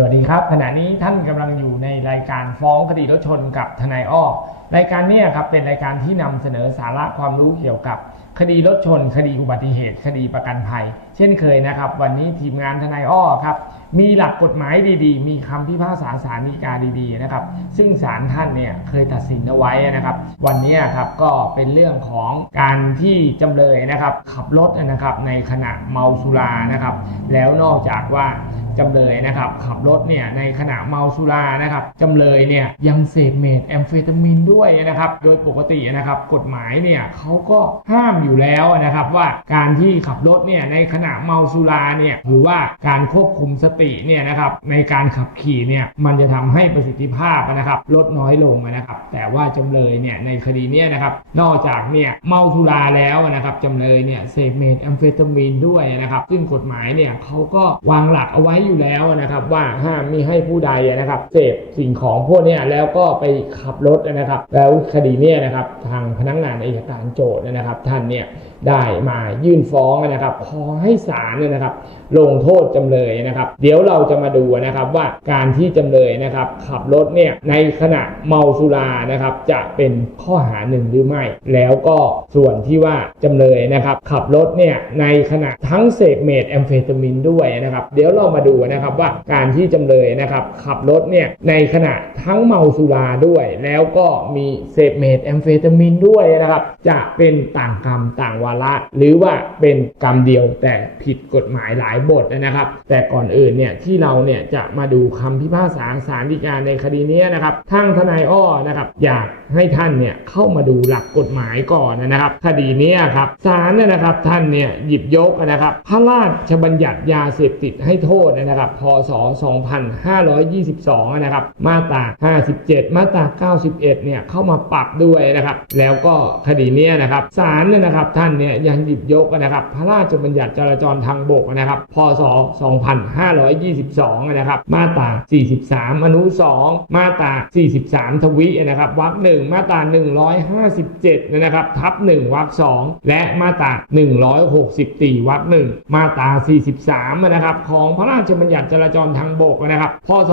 สวัสดีครับ ขณะนี้ท่านกำลังอยู่ในรายการฟ้องคดีรถชนกับทนายอ้อรายการนี้ครับเป็นรายการที่นำเสนอสาระความรู้เกี่ยวกับ คดีรถชน คดีอุบัติเหตุ คดีประกันภัย เช่นเคยนะครับ วันนี้ทีมงานทนายอ้อครับ มีหลักกฎหมายดีๆ มีคำพิพากษาสารฎีกาดีๆนะครับ ซึ่งศาลท่านเนี่ยเคยตัดสินเอาไว้นะครับ วันนี้ครับก็เป็นเรื่องของการที่จำเลยนะครับ ขับรถนะครับในขณะเมาสุรานะครับ แล้วนอกจากว่าจำเลยนะครับขับรถเนี่ยในขณะเมาสุรานะครับจำเลยเนี่ยยังเสพเมทแอมเฟตามินด้วยนะครับ โดยปกตินะครับกฎหมายเนี่ยเขาก็ห้ามอยู่แล้วนะครับว่าการที่ขับรถเนี่ยในขณะเมาสุราเนี่ยหรือว่าการควบคุมสติเนี่ยนะครับในการขับขี่เนี่ยมันจะทำให้ประสิทธิภาพนะครับลดน้อยลงนะครับแต่ว่าจำเลยเนี่ยในคดีเนี้นะครับนอกจากเนี่ยเมาสุราแล้วนะครับจำเลยเนี่ยเสพเมทแอมเฟตามินด้วยนะครับซึ่งกฎหมายเนี่ยเขาก็วางหลักเอาไว้อยู่แล้วนะครับว่าห้ามมีให้ผู้ใดนะครับเสพสิ่งของพวกเนี้แล้วก็ไปขับรถนะครับ แล้วคดีเนี้นะครับทางพนักงานอายการโจทย์นะครับท่านเนี่ยได้มายื่นฟ้องนะครับ ขอให้ศาลเนี่ยนะครับ ลงโทษจำเลยนะครับ เดี๋ยวเราจะมาดูนะครับว่าการที่จำเลยนะครับ ขับรถเนี่ยในขณะเมาสุรานะครับ จะเป็นข้อหาหนึ่งหรือไม่ แล้วก็ส่วนที่ว่าจำเลยนะครับ ขับรถเนี่ยในขณะทั้งเสพเมทแอมเฟตามินด้วยนะครับ เดี๋ยวเรามาดูนะครับว่าการที่จำเลยนะครับ ขับรถเนี่ยในขณะทั้งเมาสุราด้วย แล้วก็มีเสพเมทแอมเฟตามินด้วยนะครับ จะเป็นต่างกรรมต่างวาระ หรือว่าเป็นกรรมเดียวแต่ผิดกฎหมายหลายบทนะครับ แต่ก่อนอื่นเนี่ยที่เราเนี่ยจะมาดูคำพิพากษาศาลฎีกาในคดีนี้นะครับทางทนายอ้อนะครับอยากให้ท่านเนี่ยเข้ามาดูหลักกฎหมายก่อนนะครับ คดีนี้ครับศาลเนี่ยนะครับท่านเนี่ยหยิบยกนะครับพระราชบัญญัติยาเสพติดให้โทษนะครับพศ 2522 นะครับ มาตรา 57 มาตรา 91 เนี่ยเข้ามาปรับด้วยนะครับ แล้วก็คดีนี้นะครับศาลเนี่ยนะครับท่านเนี่ยยังหยิบยกนะครับพระราชบัญญัติจราจรทางบกนะครับพศ 2522 นะครับ มาตรา 43 อนุ 2 มาตรา 43 ทวินะครับวรรคหนึ่งมาตรา 157 นะครับ ทับ 1 วรรค2และมาตรา 164 วรรคหนึ่งมาตรา 43 นะครับ ของพระราชบัญญัติจราจรทางบกนะครับ พศ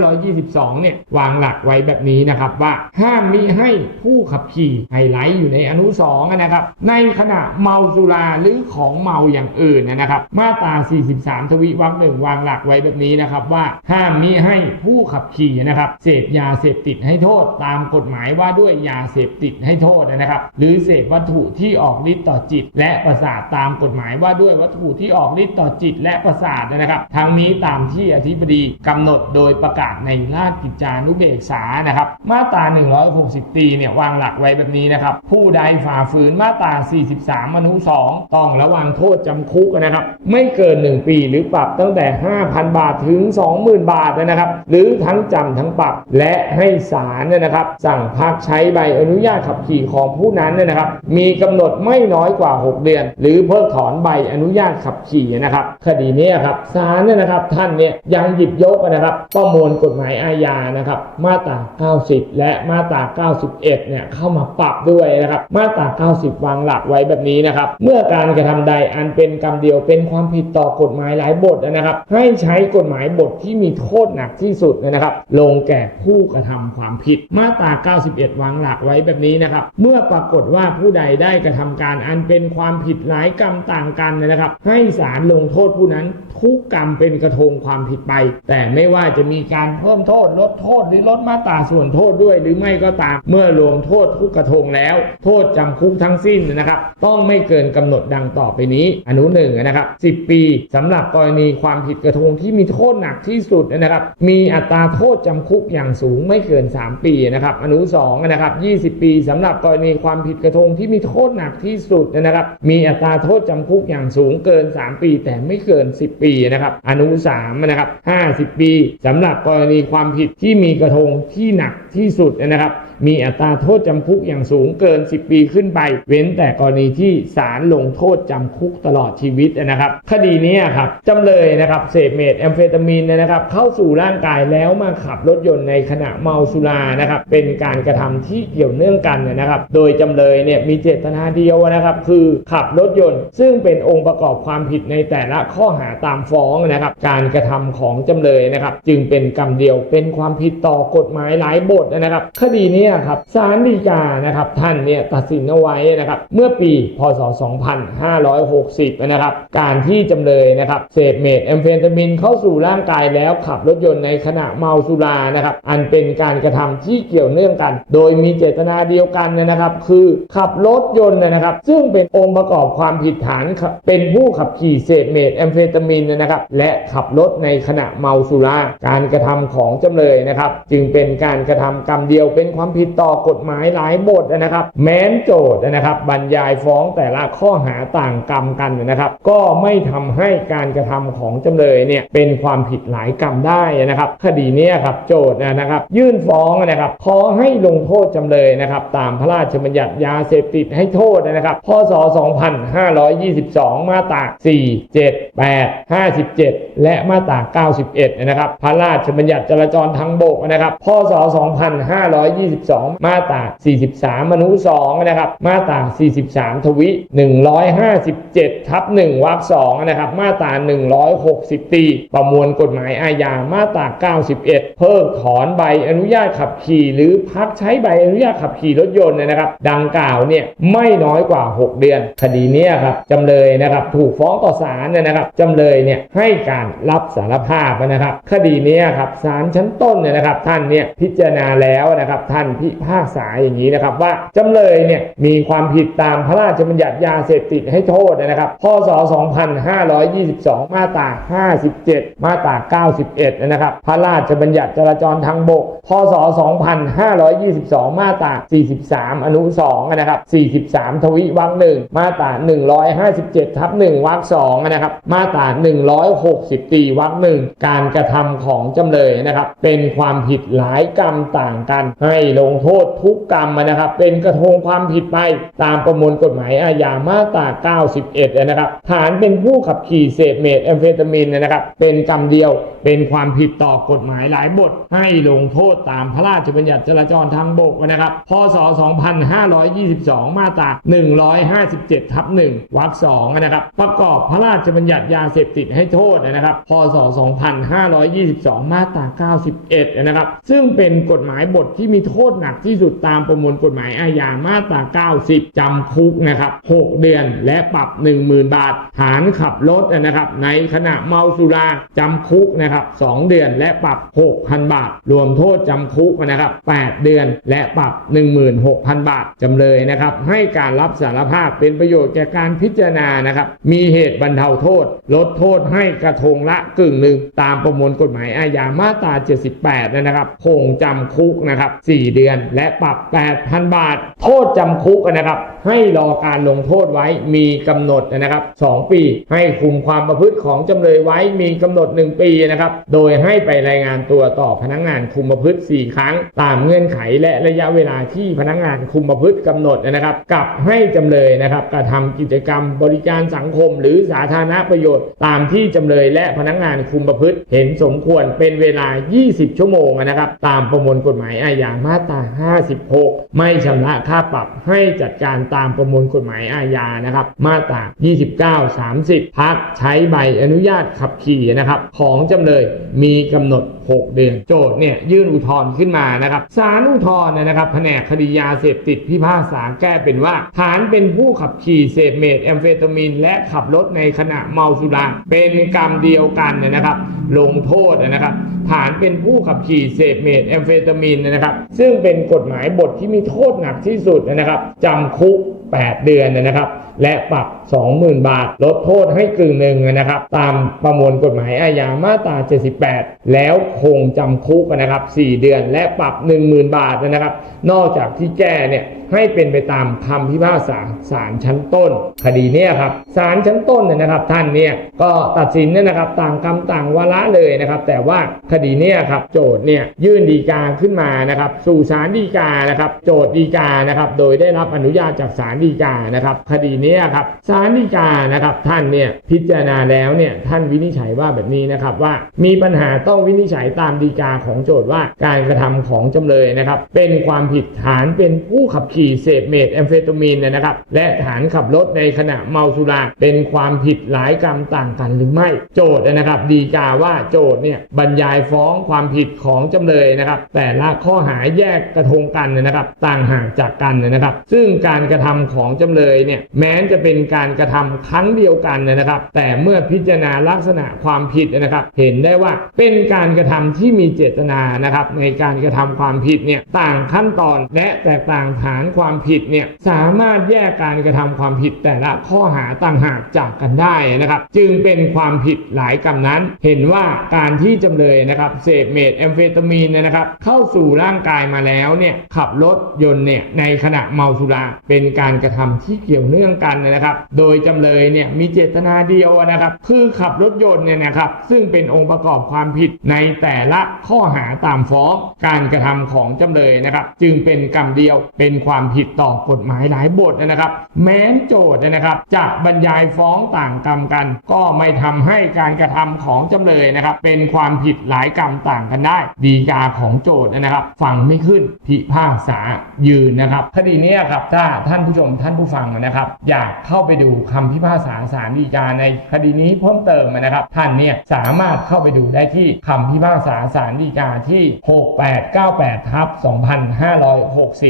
2522 เนี่ย วางหลักไว้แบบนี้นะครับว่าห้ามมิให้ผู้ขับขี่ไฮไลท์อยู่ในอนุ 2 นะครับ ในขณะเมาสุราหรือของเมาอย่างอื่นนะครับ มาตรา 43 ทวิวรรคหนึ่งวางหลักไว้แบบนี้นะครับว่าห้ามมิให้ผู้ขับขี่นะครับเสพยาเสพติดให้โทษ ตามกฎหมายว่าด้วยยาเสพติดให้โทษนะครับ หรือเสพวัตถุที่ออกฤทธิ์ต่อจิต และประสาทตามกฎหมายว่าด้วยวัตถุที่ออกฤทธิ์ต่อจิต และประสาทนะครับทั้งนี้ตามที่อธิบดีกำหนดโดยประกาศในราชกิจจานุเบกษานะครับ มาตรา 160ตีเนี่ยวางหลักไว้แบบนี้นะครับ ผู้ใดฝ่าฝืนมาตรา43อนุ2ต้องระวังโทษจำคุกนะครับ ไม่เกิน 1 ปีหรือปรับตั้งแต่ 5,000 บาทถึง 20,000 บาทนะครับ หรือทั้งจำทั้งปรับและให้ศาลเนี่ยนะครับ สั่งพักใช้ใบอนุญาตขับขี่ของผู้นั้นเนี่ยนะครับ มีกำหนดไม่น้อยกว่า 6 เดือน หรือเพิกถอนใบอนุญาตขับขี่นะครับ คดีนี้ครับศาลเนี่ยนะครับท่านเนี่ยยังหยิบยกนะครับ ประมวลกฎหมายอาญานะครับ มาตรา 90 และมาตรา 91 เนี่ยเข้ามาปรับด้วยนะครับ มาตรา 90 วางหลักไว้แบบนี้นะครับ เมื่อการกระทำใดอันเป็นกรรมเดียวเป็นความผิดต่อกฎหมายหลายบทนะครับ ให้ใช้กฎหมายบทที่มีโทษหนักที่สุดนะครับ ลงแก่ผู้กระทำความผิด มาตรา 91 วางหลักไว้แบบนี้นะครับ เมื่อปรากฏว่าผู้ใดได้กระทำการอันเป็นความผิดหลายกรรมต่างกันนะครับ ให้ศาลลงโทษผู้นั้นทุกกรรมเป็นกระทงความผิดไป แต่ไม่ว่าจะมีการเพิ่มโทษลดโทษหรือลดมาตราส่วนโทษด้วย หรือไม่ก็ตาม เมื่อรวมโทษทุกกระทงแล้ว โทษจำคุกทั้งสิ้นนะครับต้องไม่เกินกำหนดดังต่อไปนี้อนุหนึ่งนะครับ10ปีสำหรับกรณีความผิดกระทงที่มีโทษหนักที่สุดนะครับ มีอัตราโทษจำคุกอย่างสูงไม่เกิน 3 ปีนะครับ อนุ2นะครับ 20 ปีสำหรับกรณีความผิดกระทงที่มีโทษหนักที่สุดนะครับ มีอัตราโทษจำคุกอย่างสูงเกิน 3 ปี แต่ไม่เกิน 10 ปีนะครับ อนุ3นะครับ 50 ปีสำหรับกรณีความผิดที่มีกระทงที่หนักที่สุดนะครับ มีอัตราโทษจำคุกอย่างสูงเกิน 10 ปีขึ้นไป เว้นแต่กรณีที่ศาลลงโทษจำคุกตลอดชีวิตนะครับ คดีนี้ครับจำเลยนะครับเสพเมทแอมเฟตามีนนะครับ เข้าสู่ร่างกายแล้วมาขับรถยนต์ในขณะเมาสุรานะครับ เป็นการกระทำที่เกี่ยวเนื่องกันนะครับ โดยจำเลยเนี่ยมีเจตนาเดียวนะครับ คือขับรถยนต์ ซึ่งเป็นองค์ประกอบความผิดในแต่ละข้อหาตามฟ้องนะครับ การกระทำของจำเลยนะครับ จึงเป็นกรรมเดียวเป็นความผิดต่อกฎหมายหลายบทนะครับ คดีนี้เนี้ครับศาลฎีกานะครับท่านเนี่ยตัดสินเอาไว้นะครับเมื่อปีพศ 2560 นะครับ การที่จำเลยนะครับเสพเมทแอมเฟตามินเข้าสู่ร่างกายแล้วขับรถยนต์ในขณะเมาสุรานะครับอันเป็นการกระทำที่เกี่ยวเนื่องกัน โดยมีเจตนาเดียวกันนะครับ คือขับรถยนต์นะครับ ซึ่งเป็นองค์ประกอบความผิดฐานเป็นผู้ขับขี่เสพเมทแอมเฟตามินนะครับ และขับรถในขณะเมาสุราการกระทำของจำเลยนะครับ จึงเป็นการกระทำกรรมเดียวเป็นความผิดต่อกฎหมายหลายบทนะครับ แม้นโจทย์นะครับบรรยายฟ้องแต่ละข้อหาต่างกรรมกันนะครับ ก็ไม่ทำให้การกระทำของจำเลยเนี่ยเป็นความผิดหลายกรรมได้นะครับ คดีนี้ครับโจทย์นะครับ ยื่นฟ้องนะครับขอให้ลงโทษจำเลยนะครับ ตามพระราชบัญญัติยาเสพติดให้โทษนะครับพศ 2522 มาตรา 4 7 8 57 และมาตรา 91 นะครับ พระราชบัญญัติจราจรทางบกนะครับ พศ 2522มาตรา43 มนุ2นะครับ มาตรา43 ทวิ 157 ทับ1วรรค2นะครับ มาตรา160 ตี ประมวลกฎหมายอาญา มาตรา 91 เพิกถอนใบอนุญาตขับขี่ หรือพักใช้ใบอนุญาตขับขี่รถยนต์นะครับ ดังกล่าวเนี่ยไม่น้อยกว่า 6 เดือน คดีนี้ครับจำเลยนะครับถูกฟ้องต่อศาลเนี่ยนะครับจำเลยเนี่ยให้การรับสารภาพนะครับ คดีนี้ครับศาลชั้นต้นเนี่ยนะครับ ท่านเนี่ยพิจารณาแล้วนะครับท่านพิพากษาอย่างนี้นะครับว่าจำเลยเนี่ยมีความผิดตามพระราชบัญญัติยาเสพติดให้โทษนะครับพศ 2522 มาตรา 57 มาตรา 91 นะครับ พระราชบัญญัติจราจรทางบก พศ 2522 มาตรา 43 อนุ 2 นะครับ 43 ทวิวรรคหนึ่งมาตรา 157 ทับ1วรรค2นะครับ มาตรา 160ตีวรรคหนึ่งการกระทำของจำเลยนะครับ เป็นความผิดหลายกรรมต่างกันให้ลงโทษทุกกรรมนะครับ เป็นกระทงความผิดไปตามประมวลกฎหมายอาญามาตรา 91 นะครับ ฐานเป็นผู้ขับขี่เสพเมทแอมเฟตามินนะครับ เป็นกรรมเดียวเป็นความผิดต่อกฎหมายหลายบท ให้ลงโทษตามพระราชบัญญัติจราจรทางบกนะครับ พศ 2522 มาตรา 157 ทับ 1 วรรค 2 นะครับ ประกอบพระราชบัญญัติยาเสพติดให้โทษนะครับ พศ 2522 มาตรา 91 นะครับ ซึ่งเป็นกฎหมายบทที่มีโทษหนักที่สุดตามประมวลกฎหมายอาญามาตรา 90 จำคุกนะครับ 6 เดือนและปรับ 10,000 บาท ฐานขับรถนะครับในขณะเมาสุราจำคุกนะครับ 2 เดือนและปรับ 6,000 บาท รวมโทษจำคุกนะครับ 8 เดือนและปรับ 16,000 บาท จำเลยนะครับ ให้การรับสารภาพเป็นประโยชน์แก่การพิจารณานะครับ มีเหตุบรรเทาโทษ ลดโทษให้กระทงละกึ่งหนึ่งตามประมวลกฎหมายอาญามาตรา 78 นะครับคงจำคุกนะครับ 4 เดือนและปรับ 8,000 บาท โทษจำคุกนะครับ ให้รอการลงโทษไว้มีกำหนดนะครับ 2 ปี ให้คุมความประพฤติของจำเลยไว้มีกำหนด 1 ปีนะครับ โดยให้ไปรายงานตัวต่อพนักงานคุมประพฤติ 4 ครั้ง ตามเงื่อนไขและระยะเวลาที่พนักงานคุมประพฤติกำหนดนะครับ กับให้จำเลยนะครับกระทำกิจกรรมบริการสังคม หรือสาธารณประโยชน์ ตามที่จำเลยและพนักงานคุมประพฤติ เห็นสมควรเป็นเวลา 20 ชั่วโมงนะครับ ตามประมวลกฎหมายอาญามาตรา 56 ไม่ชำระค่าปรับให้จัดการตามประมวลกฎหมายอาญานะครับ มาตรา 29 30 พักใช้ใบอนุญาตขับขี่นะครับ ของจำเลยมีกำหนด 6 เดือน โจทย์เนี่ยยื่นอุทธรณ์ขึ้นมานะครับศาลอุทธรณ์นะครับแผนกคดียาเสพติดพิพากษาแก้เป็นว่า ฐานเป็นผู้ขับขี่เสพเมทแอมเฟตามิน และขับรถในขณะเมาสุราเป็นกรรมเดียวกันนะครับ ลงโทษนะครับ ฐานเป็นผู้ขับขี่เสพเมทแอมเฟตามินนะครับ ซึ่งเป็นกฎหมายบทที่มีโทษหนักที่สุดนะครับจำคุก 8 เดือนนะครับ และปรับ 20,000 บาท ลดโทษให้กึ่งหนึ่งนะครับ ตามประมวลกฎหมายอาญามาตรา 78 แล้วคงจำคุกนะครับ 4 เดือน และปรับ 10,000 บาทนะครับ นอกจากที่แก้เนี่ยให้เป็นไปตามคำพิพากษาศาลชั้นต้น คดีเนี่ยครับศาลชั้นต้นเนี่ยนะครับ ท่านเนี่ยก็ตัดสินเนี่ยนะครับต่างกรรมต่างวาระเลยนะครับ แต่ว่าคดีเนี่ยครับโจทย์เนี่ยยื่นดีกาขึ้นมานะครับ สู่ศาลฎีกานะครับ โจทย์ฎีกานะครับ โดยได้รับอนุญาตจากศาลฎีกานะครับคดีนี้ครับศาลฎีกานะครับท่านเนี่ยพิจารณาแล้วเนี่ยท่านวินิจฉัยว่าแบบนี้นะครับว่ามีปัญหาต้องวินิจฉัยตามฎีกาของโจทย์ว่าการกระทำของจำเลยนะครับเป็นความผิดฐานเป็นผู้ขับขี่เสพเมทแอมเฟตามีนนะครับและฐานขับรถในขณะเมาสุราเป็นความผิดหลายกรรมต่างกันหรือไม่ โจทย์นะครับดีกาว่าโจทย์เนี่ยบรรยายฟ้องความผิดของจำเลยนะครับแต่ละข้อหาแยกกระทงกันนะครับต่างหากจากกันนะครับ ซึ่งการกระทำของจำเลยเนี่ยแม้จะเป็นการกระทำครั้งเดียวกันนะครับ แต่เมื่อพิจารณาลักษณะความผิดนะครับ เห็นได้ว่าเป็นการกระทำที่มีเจตนานะครับในการกระทำความผิดเนี่ยต่างขั้นตอนและแตกต่างฐานความผิดเนี่ยสามารถแยกการกระทำความผิดแต่ละข้อหาต่างหากจากกันได้นะครับ จึงเป็นความผิดหลายกรรมนั้น เห็นว่าการที่จำเลยนะครับเสพเมทแอมเฟตามีนเนยนะครับเข้าสู่ร่างกายมาแล้วเนี่ยขับรถยนต์เนี่ยในขณะเมาสุราเป็นการกระทำที่เกี่ยวเนื่องกันนะครับ โดยจำเลยเนี่ยมีเจตนาเดียวนะครับคือขับรถยนต์เนี่ยนะครับ ซึ่งเป็นองค์ประกอบความผิดในแต่ละข้อหาตามฟ้องการกระทำของจำเลยนะครับ จึงเป็นกรรมเดียวเป็นความผิดต่อกฎหมายหลายบทนะครับ แม้นโจทย์นะครับจะบรรยายฟ้องต่างกรรมกัน ก็ไม่ทำให้การกระทำของจำเลยนะครับ เป็นความผิดหลายกรรมต่างกันได้ ดีกาของโจทย์นะครับ ฟังไม่ขึ้นพิพากษายืนนะครับคดีนี้ครับถ้าท่านผู้ชมท่านผู้ฟังนะครับ อยากเข้าไปดูคำพิพากษาศาลฎีกาในคดีนี้เพิ่มเติมนะครับ ท่านเนี่ยสามารถเข้าไปดูได้ที่คำพิพากษาศาลฎีกาที่ 6898ทับ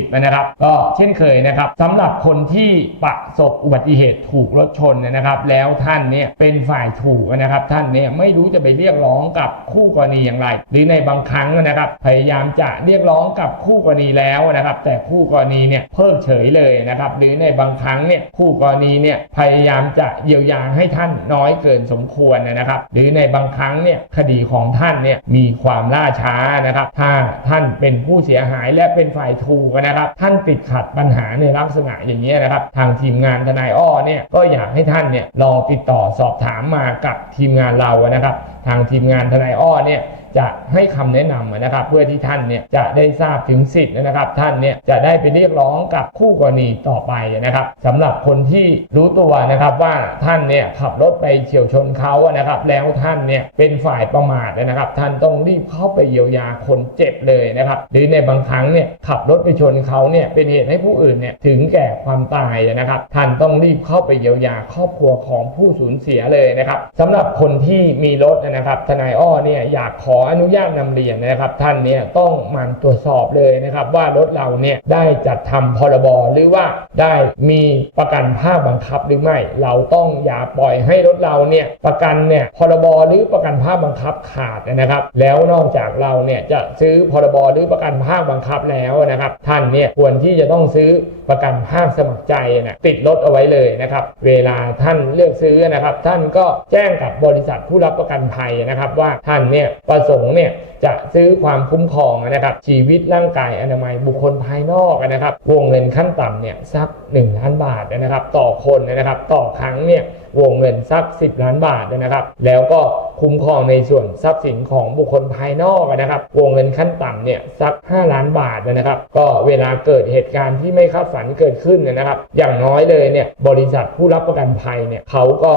2560 นะครับ ก็เช่นเคยนะครับสำหรับคนที่ประสบอุบัติเหตุถูกรถชนนะครับ แล้วท่านเนี่ยเป็นฝ่ายถูกนะครับ ท่านเนี่ยไม่รู้จะไปเรียกร้องกับคู่กรณีอย่างไร หรือในบางครั้งนะครับ พยายามจะเรียกร้องกับคู่กรณีแล้วนะครับ แต่คู่กรณีเนี่ยเพิกเฉยเลยนะครับหรืือในบางครั้งเนี่ยคู่กรณีเนี่ยพยายามจะเยียวยาให้ท่านน้อยเกินสมควรนะครับ หรือในบางครั้งเนี่ยคดีของท่านเนี่ยมีความล่าช้านะครับ ถ้าท่านเป็นผู้เสียหายและเป็นฝ่ายถูกนะครับ ท่านติดขัดปัญหาในลักษณะอย่างนี้นะครับ ทางทีมงานทนายอ้อเนี่ยก็อยากให้ท่านเนี่ยลองติดต่อสอบถามมากับทีมงานเรานะครับ ทางทีมงานทนายอ้อเนี่ย จะให้คำแนะนำนะครับ เพื่อที่ท่านเนี่ยจะได้ทราบถึงสิทธิ์นะครับ ท่านเนี่ยจะได้ไปเรียกร้องกับคู่กรณีต่อไปนะครับสำหรับคนที่รู้ตัวนะครับว่าท่านเนี่ยขับรถไปเฉียวชนเขานะครับ แล้วท่านเนี่ยเป็นฝ่ายประมาทนะครับ ท่านต้องรีบเข้าไปเยียวยาคนเจ็บเลยนะครับ หรือในบางครั้งเนี่ยขับรถไปชนเขาเนี่ยเป็นเหตุให้ผู้อื่นเนี่ยถึงแก่ความตายนะครับ ท่านต้องรีบเข้าไปเยียวยาครอบครัวของผู้สูญเสียเลยนะครับสำหรับคนที่มีรถนะครับทนายอ้อเนี่ยอยากขออนุญาตนำเรียนนะครับ ท่านเนี่ยต้องมันตรวจสอบเลยนะครับว่ารถเราเนี่ยได้จัดทำพรบหรือว่าได้มีประกันภาคบังคับหรือไม่ เราต้องอย่าปล่อยให้รถเราเนี่ยประกันเนี่ยพรบหรือประกันภาคบังคับขาดนะครับ แล้วนอกจากเราเนี่ยจะซื้อพรบหรือประกันภาคบังคับแล้วนะครับ ท่านเนี่ยควรที่จะต้องซื้อประกันภาคสมัครใจนะติดรถเอาไว้เลยนะครับ เวลาท่านเลือกซื้อนะครับ ท่านก็แจ้งกับบริษัทผู้รับประกันภัยนะครับ ว่าท่านเนี่ยประสงค์เนี่ยจะซื้อความคุ้มครองนะครับชีวิตร่างกายอนามัยบุคคลภายนอกนะครับวงเงินขั้นต่ำเนี่ยสัก1ล้านบาทนะครับ ต่อคนนะครับต่อครั้งเนี่ย วงเงินสัก10 ล้านบาทนะครับ แล้วก็คุ้มครองในส่วนทรัพย์สินของบุคคลภายนอกนะครับ วงเงินขั้นต่ำเนี่ยสัก 5 ล้านบาทนะครับ ก็เวลาเกิดเหตุการณ์ที่ไม่คาดฝันเกิดขึ้นนะครับ อย่างน้อยเลยเนี่ยบริษัทผู้รับประกันภัยเนี่ยเขาก็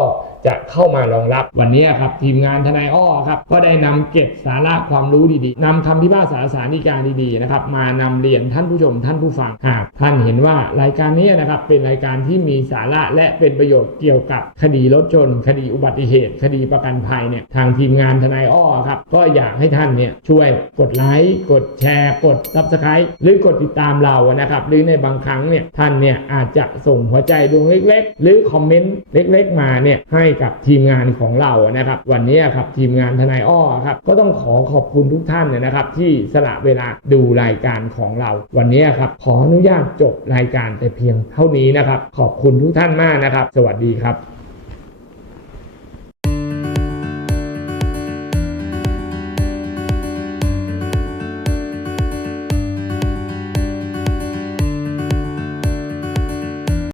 จะเข้ามารองรับวันนี้ครับทีมงานทนายอ้อครับก็ได้นำเก็บสาระความรู้ดีๆนำคำพิพากษาสารดีกาดีๆนะครับมานำเรียนท่านผู้ชมท่านผู้ฟังหากท่านเห็นว่ารายการนี้นะครับเป็นรายการที่มีสาระและเป็นประโยชน์เกี่ยวกับคดีรถชน คดีอุบัติเหตุ คดีประกันภัยเนี่ยทางทีมงานทนายอ้อครับก็อยากให้ท่านเนี่ยช่วยกดไลค์กดแชร์ กด subscribe หรือกดติดตามเรานะครับหรือในบางครั้งเนี่ยท่านเนี่ยอาจจะส่งหัวใจดวงเล็กๆ หรือคอมเมนต์เล็กๆ มาเนี่ยให้กับทีมงานของเรานะครับ วันนี้ครับทีมงานทนายอ้อครับก็ต้องขอขอบคุณทุกท่านเนี่ยนะครับ ที่สละเวลาดูรายการของเรา วันนี้ครับขออนุญาตจบรายการแต่เพียงเท่านี้นะครับ ขอบคุณทุกท่านมากนะครับ สวัสดีครับ